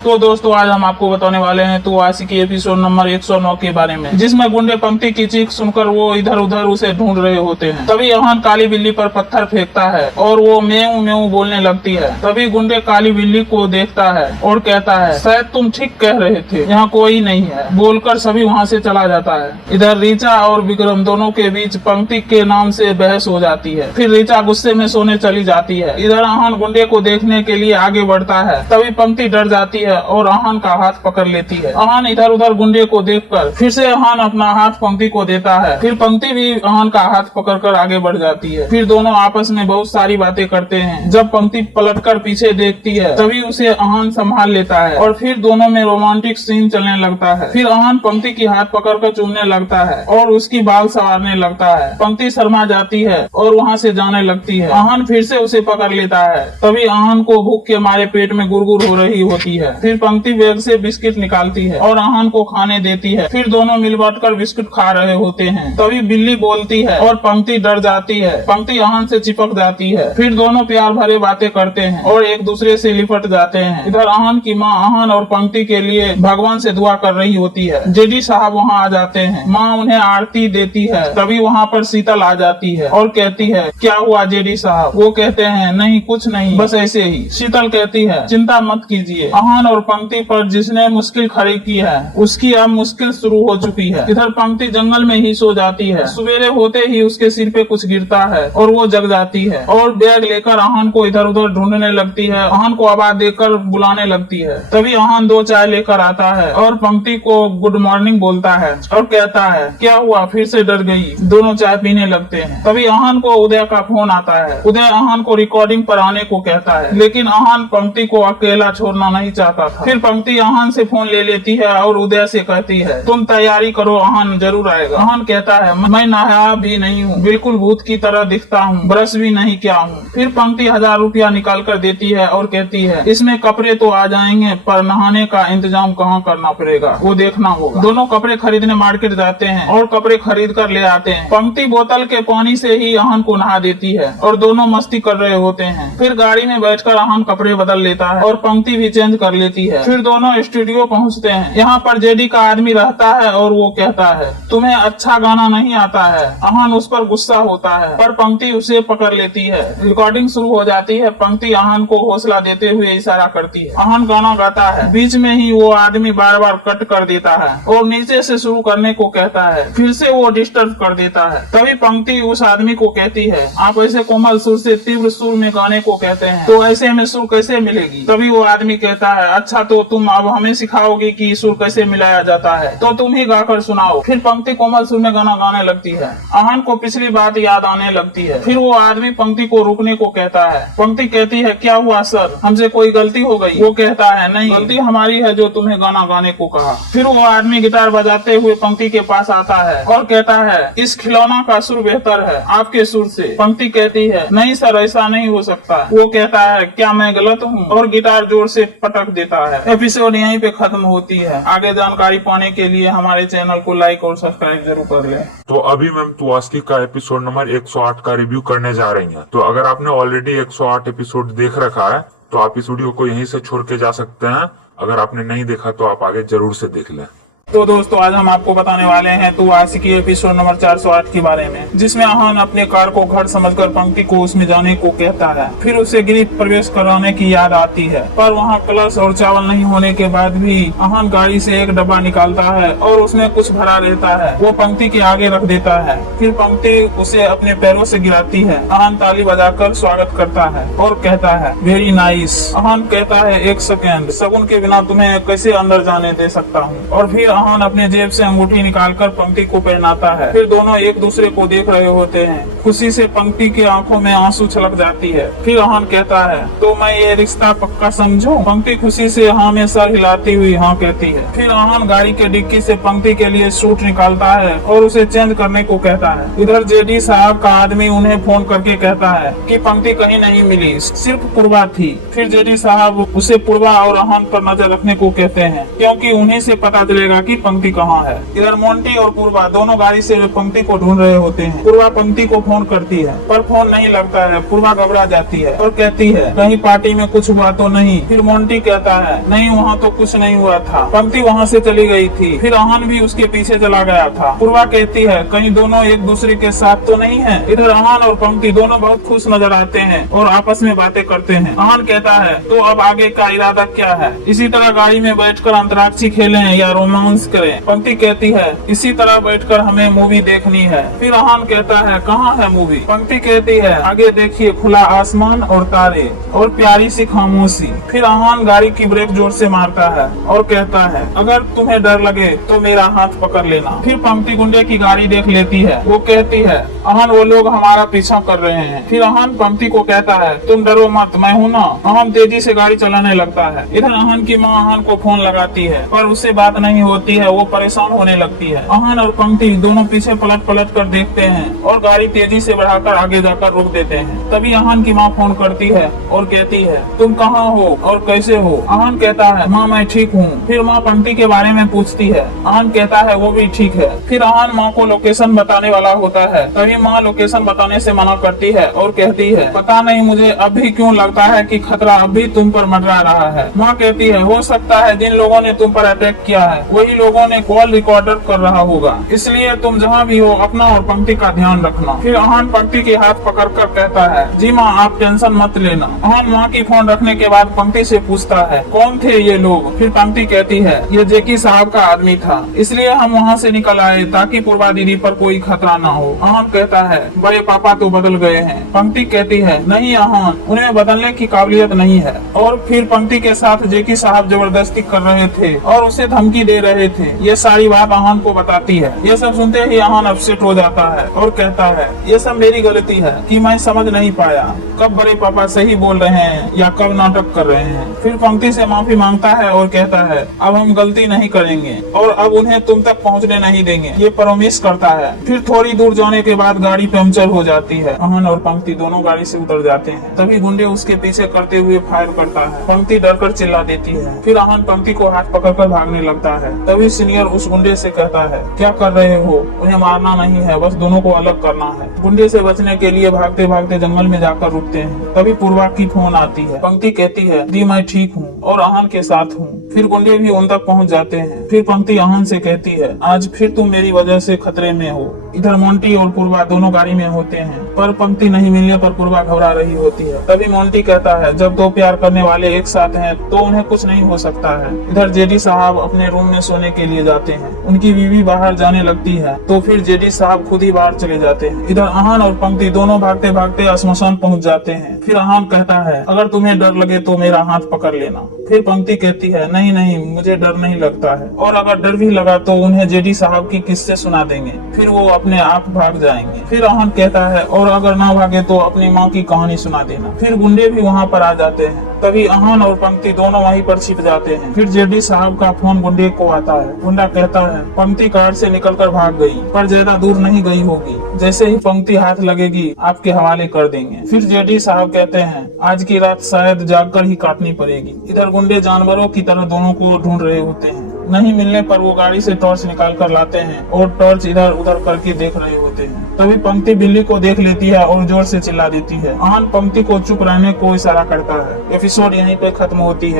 तो दोस्तों आज हम आपको बताने वाले हैं तो आशिकी एपिसोड नंबर 109 के बारे में, जिसमें गुंडे पंक्ति की चीख सुनकर वो इधर उधर उसे ढूंढ रहे होते हैं। तभी अहान काली बिल्ली पर पत्थर फेंकता है और वो मेऊ मेऊ बोलने लगती है। तभी गुंडे काली बिल्ली को देखता है और कहता है, शायद तुम ठीक कह रहे थे, यहाँ कोई नहीं है, बोलकर सभी वहाँ से चला जाता है। इधर रीचा और विक्रम दोनों के बीच पंक्ति के नाम से बहस हो जाती है। फिर रीचा गुस्से में सोने चली जाती है। इधर अहान गुंडे को देखने के लिए आगे बढ़ता है। तभी पंक्ति डर जाती है और अहान का हाथ पकड़ लेती है। अहान इधर उधर गुंडे को देखकर फिर से अहान अपना हाथ पंक्ति को देता है। फिर पंक्ति भी अहान का हाथ पकड़कर आगे बढ़ जाती है। फिर दोनों आपस में बहुत सारी बातें करते हैं। जब पंक्ति पलटकर पीछे देखती है तभी उसे अहान संभाल लेता है और फिर दोनों में रोमांटिक सीन चलने लगता है। फिर अहान पंक्ति की हाथ पकड़कर चूमने लगता है और उसकी बाल संवारने लगता है। पंक्ति शर्मा जाती है और वहाँ से जाने लगती है। अहान फिर से उसे पकड़ लेता है। तभी अहान को भूख के मारे पेट में गुड़गुड़ हो रही होती है। फिर पंक्ति बैग से बिस्किट निकालती है और अहान को खाने देती है। फिर दोनों मिल बांटकर बिस्किट खा रहे होते हैं। तभी बिल्ली बोलती है और पंक्ति डर जाती है। पंक्ति अहान से चिपक जाती है। फिर दोनों प्यार भरे बातें करते हैं और एक दूसरे से लिपट जाते हैं। इधर अहान की माँ अहान और पंक्ति के लिए भगवान से दुआ कर रही होती है। जेडी साहब वहाँ आ जाते हैं। माँ उन्हें आरती देती है। तभी वहाँ पर शीतल आ जाती है और कहती है, क्या हुआ जेडी साहब? वो कहते हैं, नहीं कुछ नहीं, बस ऐसे ही। शीतल कहती है, चिंता मत कीजिए, अहान और पंक्ति पर जिसने मुश्किल खड़ी की है उसकी अब मुश्किल शुरू हो चुकी है। इधर पंक्ति जंगल में ही सो जाती है। सवेरे होते ही उसके सिर पे कुछ गिरता है और वो जग जाती है और बैग लेकर अहान को इधर उधर ढूंढने लगती है। अहान को आवाज देकर बुलाने लगती है। तभी अहान 2 चाय लेकर आता है और पंक्ति को गुड मॉर्निंग बोलता है और कहता है, क्या हुआ, फिर से डर गई? दोनों चाय पीने लगते हैं। तभी अहान को उदय का फोन आता है। उदय अहान को रिकॉर्डिंग पर आने को कहता है, लेकिन अहान पंक्ति को अकेला छोड़ना नहीं चाहता था। फिर पंक्ति अहान से फोन ले लेती है और उदय से कहती है, तुम तैयारी करो, अहान जरूर आएगा। अहान कहता है, मैं नहाया भी नहीं हूँ, बिल्कुल भूत की तरह दिखता हूँ, ब्रश भी नहीं किया हूँ। फिर पंक्ति 1000 रुपया निकाल कर देती है और कहती है, इसमें कपड़े तो आ जाएंगे पर नहाने का इंतजाम कहाँ करना पड़ेगा वो देखना होगा। दोनों कपड़े खरीदने मार्केट जाते हैं और कपड़े खरीद कर ले आते हैं। पंक्ति बोतल के पानी से ही अहान को नहा देती है और दोनों मस्ती कर रहे होते हैं। फिर गाड़ी में बैठकर अहान कपड़े बदल लेता है और पंक्ति भी चेंज कर लेती है। फिर दोनों स्टूडियो पहुंचते हैं। यहाँ पर जेडी का आदमी रहता है और वो कहता है, तुम्हें अच्छा गाना नहीं आता है। अहान उस पर गुस्सा होता है पर पंक्ति उसे पकड़ लेती है। रिकॉर्डिंग शुरू हो जाती है। पंक्ति अहान को हौसला देते हुए इशारा करती है। अहान गाना गाता है। बीच में ही वो आदमी बार बार कट कर देता है और नीचे से शुरू करने को कहता है। फिर से वो डिस्टर्ब कर देता है। तभी पंक्ति उस आदमी को कहती है, आप ऐसे कोमल सुर से तीव्र सुर में गाने को कहते हैं तो ऐसे में सुर कैसे मिलेगी? तभी वो आदमी कहता है, अच्छा तो तुम अब हमें सिखाओगी कि सुर कैसे मिलाया जाता है, तो तुम ही गाकर सुनाओ। फिर पंक्ति कोमल सुर में गाना गाने लगती है। अहान को पिछली बात याद आने लगती है। फिर वो आदमी पंक्ति को रुकने को कहता है। पंक्ति कहती है, क्या हुआ सर, हमसे कोई गलती हो गई? वो कहता है, नहीं, गलती हमारी है जो तुम्हें गाना गाने को कहा। फिर वो आदमी गिटार बजाते हुए पंक्ति के पास आता है और कहता है, इस खिलौना का सुर बेहतर है आपके सुर से। पंक्ति कहती है, नहीं सर, ऐसा नहीं हो सकता। वो कहता है, क्या मैं गलत हूँ? और गिटार जोर से पटक देता है। एपिसोड यहीं पे खत्म होती है। आगे जानकारी पाने के लिए हमारे चैनल को लाइक और सब्सक्राइब जरूर कर ले। तो अभी मैम तो आशिकी का एपिसोड नंबर 108 का रिव्यू करने जा रही हैं। तो अगर आपने ऑलरेडी 108 एपिसोड देख रखा है तो आप इस वीडियो को यहीं से छोड़ के जा सकते हैं। अगर आपने नहीं देखा तो आप आगे जरूर से देख लें। तो दोस्तों आज हम आपको बताने वाले हैं तो आशिकी एपिसोड नंबर 408 के बारे में, जिसमें अहान अपने कार को घर समझकर पंक्ति को उसमें जाने को कहता है। फिर उसे गृह प्रवेश कराने की याद आती है पर वहाँ कलश और चावल नहीं होने के बाद भी अहान गाड़ी से एक डब्बा निकालता है और उसमें कुछ भरा रहता है। वो पंक्ति के आगे रख देता है। फिर पंक्ति उसे अपने पैरों से गिराती है। अहान ताली बजाकर स्वागत करता है और कहता है, वेरी नाइस। अहान कहता है, एक सेकेंड, शगुन के बिना तुम्हें कैसे अंदर जाने दे सकता हूँ। और फिर अहान अपने जेब से अंगूठी निकालकर पंक्ति को पहनाता है। फिर दोनों एक दूसरे को देख रहे होते हैं। खुशी से पंक्ति की आंखों में आंसू छलक जाती है। फिर अहान कहता है, तो मैं ये रिश्ता पक्का समझूं? पंक्ति खुशी से हाँ में सर हिलाती हुई हाँ कहती है। फिर अहान गाड़ी के डिक्की से पंक्ति के लिए सूट निकालता है और उसे चेंज करने को कहता है। इधर जेडी साहब का आदमी उन्हें फोन करके कहता है कि पंक्ति कहीं नहीं मिली, सिर्फ पूर्वा थी। फिर जेडी साहब उसे पूर्वा और अहान पर नजर रखने को कहते हैं क्योंकि उन्हीं से पता चलेगा कि पंक्ति कहाँ है। इधर मोंटी और पूर्वा दोनों गाड़ी से पंक्ति को ढूंढ रहे होते हैं। पूर्वा पंक्ति को फोन करती है पर फोन नहीं लगता है। पूर्वा घबरा जाती है और कहती है कहीं पार्टी में कुछ हुआ तो नहीं। फिर मोंटी कहता है नहीं, वहाँ तो कुछ नहीं हुआ था, पंक्ति वहाँ से चली गई थी। फिर अहान भी उसके पीछे चला गया था। पूर्वा कहती है कहीं दोनों एक दूसरे के साथ तो नहीं है। इधर अहान और पंक्ति दोनों बहुत खुश नजर आते हैं और आपस में बातें करते हैं। अहान कहता है तो अब आगे का इरादा क्या है? इसी तरह गाड़ी में बैठकर अंतराक्षी खेलें या रोमांस करें? पंक्ति कहती है इसी तरह बैठकर हमें मूवी देखनी है। फिर अहान कहता है कहाँ है मूवी? पंक्ति कहती है आगे देखिए, खुला आसमान और तारे और प्यारी सी खामोशी। फिर अहान गाड़ी की ब्रेक जोर से मारता है और कहता है अगर तुम्हें डर लगे तो मेरा हाथ पकड़ लेना। फिर पंक्ति गुंडे की गाड़ी देख लेती है। वो कहती है अहान वो लोग हमारा पीछा कर रहे हैं। फिर अहान पंक्ति को कहता है तुम डरो मत, मैं हूँ ना। अहान तेजी से गाड़ी चलाने लगता है। इधर अहान की माँ अहान को फोन लगाती है पर उससे बात नहीं होती है। वो परेशान होने लगती है। अहान और पंक्ति दोनों पीछे पलट पलट कर देखते हैं और गाड़ी तेजी से बढ़ाकर आगे जाकर रोक देते हैं। तभी अहान की माँ फोन करती है और कहती है तुम कहाँ हो और कैसे हो? अहान कहता है माँ मैं ठीक हूँ। फिर माँ पंक्ति के बारे में पूछती है। अहान कहता है वो भी ठीक है। फिर अहान माँ को लोकेशन बताने वाला होता है। तभी माँ लोकेशन बताने से मना करती है और कहती है पता नहीं मुझे अभी क्यों लगता है कि खतरा अभी तुम पर मंडरा रहा है। माँ कहती है हो सकता है जिन लोगों ने तुम पर अटैक किया है वही लोगों ने कॉल रिकॉर्डर कर रहा होगा, इसलिए तुम जहाँ भी हो अपना और पंक्ति का ध्यान रखना। फिर अहान पंक्ति के हाथ पकड़कर कहता है जी माँ आप टेंशन मत लेना। अहान माँ की फोन रखने के बाद पंक्ति से पूछता है कौन थे ये लोग? फिर पंक्ति कहती है ये जेकी साहब का आदमी था, इसलिए हम वहाँ से निकल आए ताकि पूर्वा दीदी पर कोई खतरा न हो। अहान कहता है बड़े पापा तो बदल गए हैं। पंक्ति कहती है नहीं अहान, उन्हें बदलने की काबिलियत नहीं है। और फिर पंक्ति के साथ जेकी साहब जबरदस्ती कर रहे थे और उसे धमकी दे रहे थे। ये सारी बात अहान को बताती है। ये सब सुनते ही अहान अपसेट हो जाता है और कहता है ये सब मेरी गलती है कि मैं समझ नहीं पाया कब बड़े पापा सही बोल रहे हैं या कब नाटक कर रहे हैं। फिर पंक्ति से माफी मांगता है और कहता है अब हम गलती नहीं करेंगे और अब उन्हें तुम तक पहुंचने नहीं देंगे, ये प्रॉमिस करता है। फिर थोड़ी दूर जाने के बाद गाड़ी पंक्चर हो जाती है। अहान और पंक्ति दोनों गाड़ी से उतर जाते हैं। तभी गुंडे उसके पीछे करते हुए फायर करता है। पंक्ति डर कर चिल्ला देती है। फिर अहान पंक्ति को हाथ पकड़कर भागने लगता है। तभी सीनियर उस गुंडे से कहता है क्या कर रहे हो? उन्हें मारना नहीं है, बस दोनों को अलग करना है। गुंडे से बचने के लिए भागते भागते जंगल में जाकर रुकते हैं। तभी पूर्वा की फोन आती है। पंक्ति कहती है दी मैं ठीक हूँ और अहान के साथ हूँ। फिर गुंडे भी उन तक पहुँच जाते हैं। फिर पंक्ति अहान से कहती है आज फिर तुम मेरी वजह से खतरे में हो। इधर मोंटी और पूर्वा दोनों गाड़ी में होते हैं पर पंक्ति नहीं मिलने पर पूर्वा घबरा रही होती है। तभी मोंटी कहता है जब दो प्यार करने वाले एक साथ हैं तो उन्हें कुछ नहीं हो सकता है। इधर जेडी साहब अपने रूम में सोने के लिए जाते हैं। उनकी बीवी बाहर जाने लगती है तो फिर जेडी साहब खुद ही बाहर चले जाते हैं। इधर अहान और पंक्ति दोनों भागते भागते श्मशान पहुंच जाते हैं। फिर अहान कहता है अगर तुम्हें डर लगे तो मेरा हाथ पकड़ लेना। फिर पंक्ति कहती है नहीं नहीं मुझे डर नहीं लगता है, और अगर डर भी लगा तो उन्हें जेडी साहब की किस्से सुना देंगे, फिर वो अपने आप भाग जाएंगे। फिर अहान कहता है और अगर ना भागे तो अपनी माँ की कहानी सुना देना। फिर गुंडे भी वहाँ पर आ जाते हैं। तभी अहान और पंक्ति दोनों वहीं पर छिप जाते हैं। फिर जेडी साहब का फोन गुंडे को आता है। गुंडा कहता है पंक्ति कार से निकलकर भाग गई पर ज्यादा दूर नहीं गई होगी, जैसे ही पंक्ति हाथ लगेगी आपके हवाले कर देंगे। फिर जेडी साहब कहते हैं आज की रात शायद जागकर ही काटनी पड़ेगी। इधर गुंडे जानवरों की तरह दोनों को ढूंढ रहे होते हैं। नहीं मिलने पर वो गाड़ी से टॉर्च निकाल कर लाते हैं और टॉर्च इधर उधर करके देख रहे होते हैं। तभी पंक्ति बिल्ली को देख लेती है और जोर से चिल्ला देती है। अहान पंक्ति को चुप रहने को इशारा करता है। एपिसोड यहीं पे खत्म होती है।